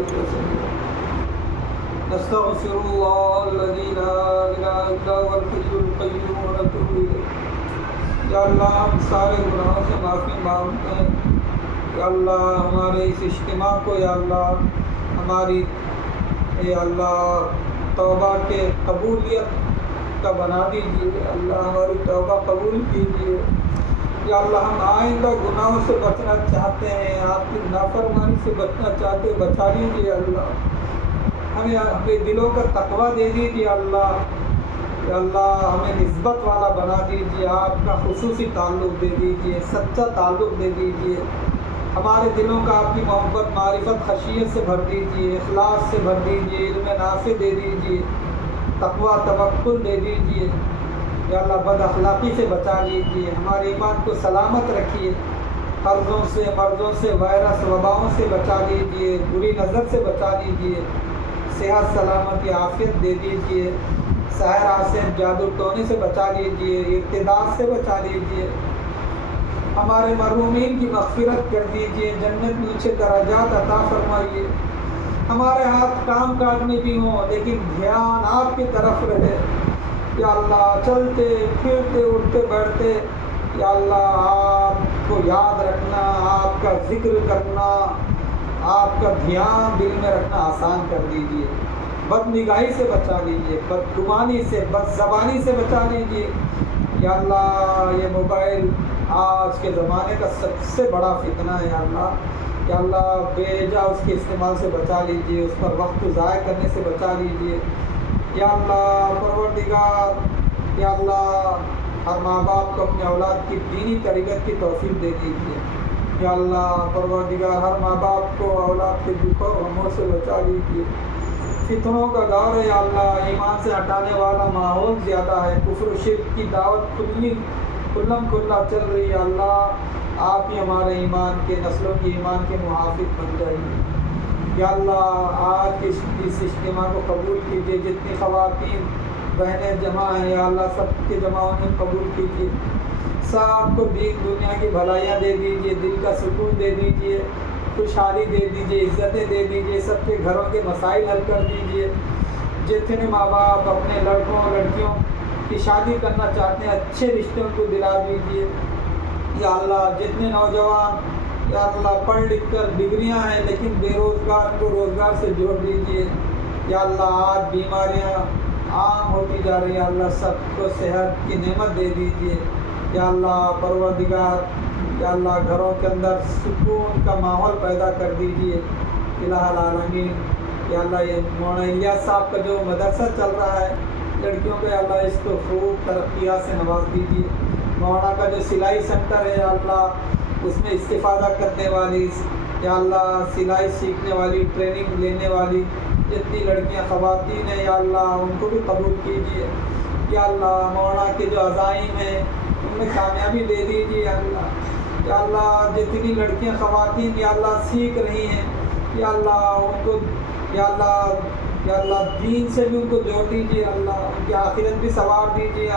نستغفر الله الذي لا اله الا هو الحي القيوم ونتوب الیہ۔ یا اللہ ہم سارے گناہوں سے معافی مانگتے ہیں۔ یا اللہ ہمارے اس اجتماع کو یا اللہ ہماری اللہ توبہ کے قبولیت کا بنا دیجیے۔ اللہ ہماری توبہ قبول کیجیے۔ یا اللہ ہم آئندہ گناہوں سے بچنا چاہتے ہیں، آپ کی نافرمانی سے بچنا چاہتے ہیں، بچا لیجیے اللہ۔ ہمیں اپنے دلوں کا تقویٰ دے دیجیے اللہ۔ یا اللہ ہمیں نسبت والا بنا دیجیے، آپ کا خصوصی تعلق دے دیجیے، سچا تعلق دے دیجیے۔ ہمارے دلوں کا آپ کی محبت معرفت خشیت سے بھر دیجیے، اخلاص سے بھر دیجیے، علم نافع دے دیجیے، تقویٰ توکل دے دیجیے۔ یا اللہ بد اخلاقی سے بچا لیجیے، ہمارے ایمان کو سلامت رکھیے، قرضوں سے مرضوں سے وائرس وباؤں سے بچا لیجیے، بری نظر سے بچا لیجیے، صحت سلامتی عافیت دے دیجیے، سحر آسن جادو ٹونے سے بچا لیجیے، ارتداد سے بچا لیجیے۔ ہمارے مرحومین کی مغفرت کر دیجیے، جنت میں اونچے درجات عطا فرمائیے۔ ہمارے ہاتھ کام کاج میں بھی ہوں لیکن دھیان آپ کی طرف رہے۔ یا اللہ چلتے پھرتے اٹھتے بیٹھتے یا اللہ آپ کو یاد رکھنا، آپ کا ذکر کرنا، آپ کا دھیان دل میں رکھنا آسان کر دیجیے۔ بد نگاہی سے بچا لیجیے، بدگمانی سے بد زبانی سے بچا لیجیے۔ یا اللہ یہ موبائل آج کے زمانے کا سب سے بڑا فتنہ ہے۔ یا اللہ یا اللہ بے جا اس کے استعمال سے بچا لیجیے، اس پر وقت ضائع کرنے سے بچا لیجیے۔ یا اللہ پروردگار یا اللہ ہر ماں باپ کو اپنے اولاد کی دینی تربیت کی توفیق دے دیجیے۔ یا اللہ پروردگار ہر ماں باپ کو اولاد کے دکھوں غموں سے بچا لیجیے۔ فتنوں کا دور ہے یا اللہ، ایمان سے ہٹانے والا ماحول زیادہ ہے، کفر و شرک کی دعوت کھلم کھلا چل رہی ہے۔ اللہ آپ ہی ہمارے ایمان کے نسلوں کی ایمان کے محافظ بن جائیے۔ یا اللہ آج اس اجتماع کو قبول کیجیے، جتنی خواتین بہنیں جمع ہیں یا اللہ سب کے جمع ہونے قبول کیجیے۔ سب کو دین دنیا کی بھلائیاں دے دیجیے، دل کا سکون دے دیجیے، خوشحالی دے دیجیے، عزتیں دے دیجیے، سب کے گھروں کے مسائل حل کر دیجیے۔ جتنے ماں باپ اپنے لڑکوں لڑکیوں کی شادی کرنا چاہتے ہیں اچھے رشتوں کو دلا دیجیے۔ یا اللہ جتنے نوجوان یا اللہ پڑھ لکھ کر ڈگریاں ہیں لیکن بے روزگار کو روزگار سے جوڑ دیجیے۔ یا اللہ آج بیماریاں عام ہوتی جا رہی ہیں، اللہ سب کو صحت کی نعمت دے دیجیے۔ یا اللہ پروردگار یا اللہ گھروں کے اندر سکون کا ماحول پیدا کر دیجیے۔ الہ العالمین یا اللہ یہ مولانا الیاس صاحب کا جو مدرسہ چل رہا ہے لڑکیوں کا، یا اللہ اس کو خوب ترقیات سے نواز دیجیے۔ مولانا کا جو سلائی سینٹر ہے یا اللہ اس میں استفادہ کرنے والی یا اللہ سلائی سیکھنے والی ٹریننگ لینے والی جتنی لڑکیاں خواتین ہیں یا اللہ ان کو بھی قبول کیجیے۔ یا اللہ مولانا کے جو عزائم ہیں ان میں کامیابی دے دیجیے۔ یا اللہ جتنی لڑکیاں خواتین یا اللہ سیکھ رہی ہیں یا اللہ ان کو یا اللہ دین سے بھی ان کو جوڑ دیجیے۔ اللہ ان کی آخرت بھی سنوار دیجیے۔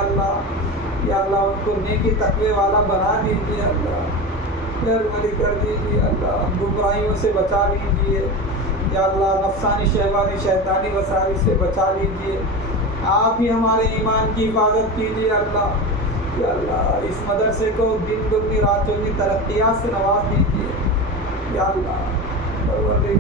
یا اللہ ان کو نیکی تقوی والا بنا دیجیے۔ اللہ مہربانی کر دیجیے۔ اللہ گمراہیوں سے بچا لیجیے۔ یا اللہ نفسانی شہوانی شیطانی وسائل سے بچا لیجیے۔ آپ ہی ہمارے ایمان کی حفاظت کیجیے اللہ۔ یا اللہ اس مدرسے کو دن دگنی رات چگنی ترقیات سے نواز دیجیے۔ یا اللہ پروردگار